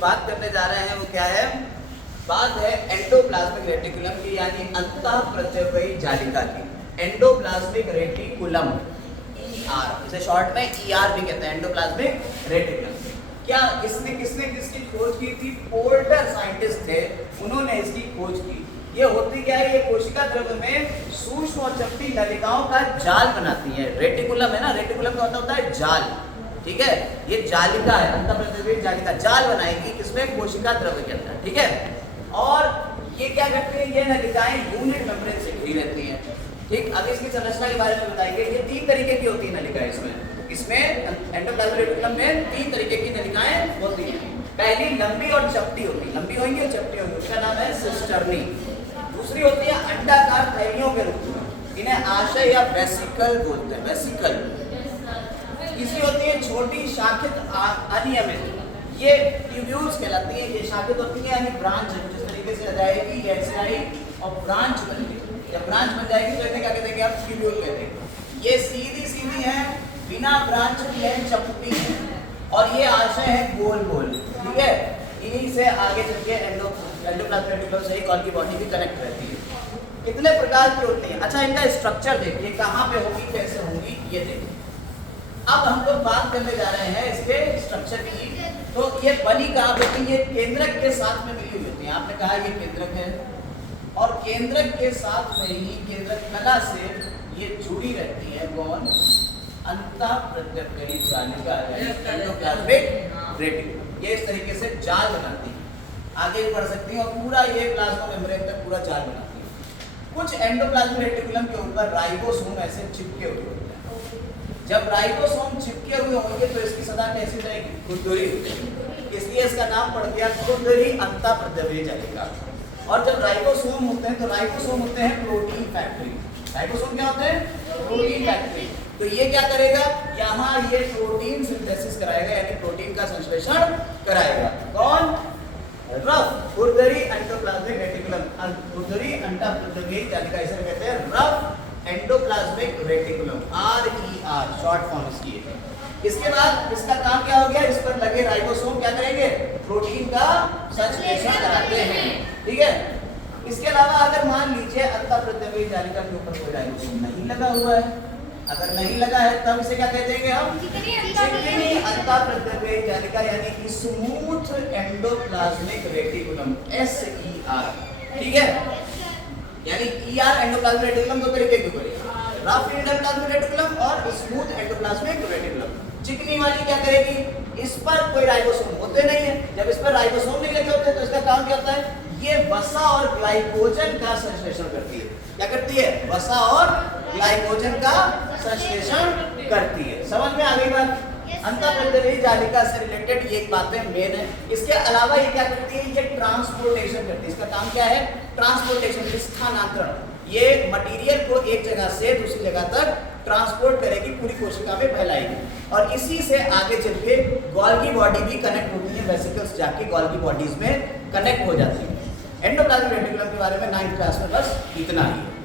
बात करने जा रहे हैं वो क्या है, बात है एंडोप्लाज्मिक रेटिकुलम की, यानी अंतःप्रत्ययी जालिका की। एंडोप्लाज्मिक रेटिकुलम ER, इसे शॉर्ट में ER भी कहते हैं, एंडोप्लाज्मिक रेटिकुलम। क्या किसकी खोज की थी? पोर्टर साइंटिस्ट थे, उन्होंने इसकी खोज की। ये होती क्या है, ये कोशिका द्रव्य में सूक्ष्म और चपटी नलिकाओं का जाल बनाती है। रेटिकुलम है ना, रेटिकुलम का मतलब होता है जाल, ठीक है। ये जालिका है, अंतःप्रत्ययी जालिका, जाल बनाएगी किसमें? कोशिका द्रव्य के अंदर, ठीक है। और ये क्या करती है, ये नलिकाएं यूनिट मेम्ब्रेन से घिरी रहती हैं, ठीक। अब इसकी संरचना के बारे में बताएंगे। ये 3 तरीके की होती है नलिकाएं इसमें एंडोप्लाज्मिक रेटिकुलम में 3 तरीके की नलिकाएं होती हैं। पहली लंबी और चपटी होती है, लंबी होंगी और चपटी होंगी, उसका नाम है सिस्टर्नी। दूसरी होती है अंडाकार थैलियों के रूप में, इन्हें आशय या वेसिकल बोलते हैं, वेसिकल। तीसरी होती है छोटी शाखित अनियमित, ये ट्यूब्यूल्स कहलाती है। ये शाखित होती है यानी ब्रांच, जिस तरीके से जाएगी ये ऐसे आई और ब्रांच बन गई। जब ब्रांच बन जाएगी तो इन्हें क्या कहते हैं? आप ट्यूब्यूल कहते हैं। ये सीधी है, बिना ब्रांच के चपटी है, और ये आशय है गोल गोल, ठीक है। इन्हीं से आगे चल के एंडोप्लाज्मिक रेटिकुलम से गोल्गी बॉडी भी कनेक्ट रहती है। कितने प्रकार की होती है? अच्छा, इनका स्ट्रक्चर देखिए, कहाँ पे होगी, कैसे होंगी, ये देखिए। अब हम लोग बात करने जा रहे हैं इसके स्ट्रक्चर की। तो ये बनी कहाँ पे थी? ये केंद्रक के साथ में मिली हुई होती है। आपने कहा ये केंद्रक है, और केंद्रक के साथ में ही केंद्रक कला से ये जुड़ी रहती है। कौन? अंतःप्रत्ययी जालिका, एंडोप्लाज्मिक रेटिकुलम। ये इस तरीके से जाल बनाती है, आगे भी बढ़ सकती है, और पूरा ये प्लाज्मा मेम्ब्रेन तक पूरा जाल बनाती है। कुछ एंडोप्लाज्मिक रेटिकुलम के ऊपर राइबोसोम ऐसे चिपके हुए होते हैं। जब राइबोसोम चिपके हुए होंगे तो इसकी सदा कैसी रहेगी? खुरदुरी, इसलिए इसका नाम पड़ गया खुरदुरी अंतःप्रत्ययी जालिका। और जब राइबोसोम होते हैं तो राइबोसोम होते हैं प्रोटीन फैक्ट्री। राइबोसोम क्या होते हैं? Protein factory. तो ये क्या करेगा? यहाँ ये प्रोटीन सिंथेसिस कराएगा, यानी प्रोटीन का संश्लेषण कराएगा। कौन? रफ खुरदरी एंडोप्लाज्मिक रेटिकुलम, खुरदरी अंतःप्रत्ययी जालिका, इसे कहते हैं rough endoplasmic reticulum, RER short form इसकी है। इसके बाद इसका काम क्या हो गया? इस पर लगे राइबोसोम क्या करेंगे? प्रोटीन का संश्लेषण कराते हैं, ठीक है। इसके अलावा अगर मान लीजिए अंतःप्रत्ययी जालिका के ऊपर कोई राइबोसोम नहीं लगा हुआ है, अगर नहीं लगा है तब इसे क्या कहते हैं हम? चिकनी अंतःप्रत्ययी जालिका, यानी कि स्मूथ एंडोप्लाज्मिक रेटिकुलम, SER, ठीक है। यानी ER एंडोप्लाज्मिक रेटिकुलम 2 तरीके की होती है, रफ एंडोप्लाज्मिक रेटिकुलम और स्मूथ एंडोप्लाज्मिक रेटिकुलम। चिकनी वाली क्या करेगी? इस पर कोई राइबोसोम होते नहीं है। जब इस पर राइबोसोम नहीं लगे होते तो इसका काम क्या होता है? ये वसा और ग्लाइकोजन का संश्लेषण करती है। क्या करती है? वसा और ग्लाइकोजन का संश्लेषण करती है। समझ में आ गई बात? अंतःप्रत्ययी जालिका से रिलेटेड ये बातें मेन है। इसके अलावा ये क्या करती है? ये ट्रांसपोर्टेशन करती है। इसका काम क्या है? ट्रांसपोर्टेशन, स्थानांतरण। ये मटेरियल को एक जगह से दूसरी जगह तक ट्रांसपोर्ट करेगी, पूरी कोशिका में फैलाएगी, और इसी से आगे चल के गोल्गी बॉडी भी कनेक्ट होती है, वेसिकल्स जाके गोल्गी बॉडीज में कनेक्ट हो जाती है। एंडोप्लाज्मिक रेटिकुलम के बारे में 9th क्लास में बस इतना ही है।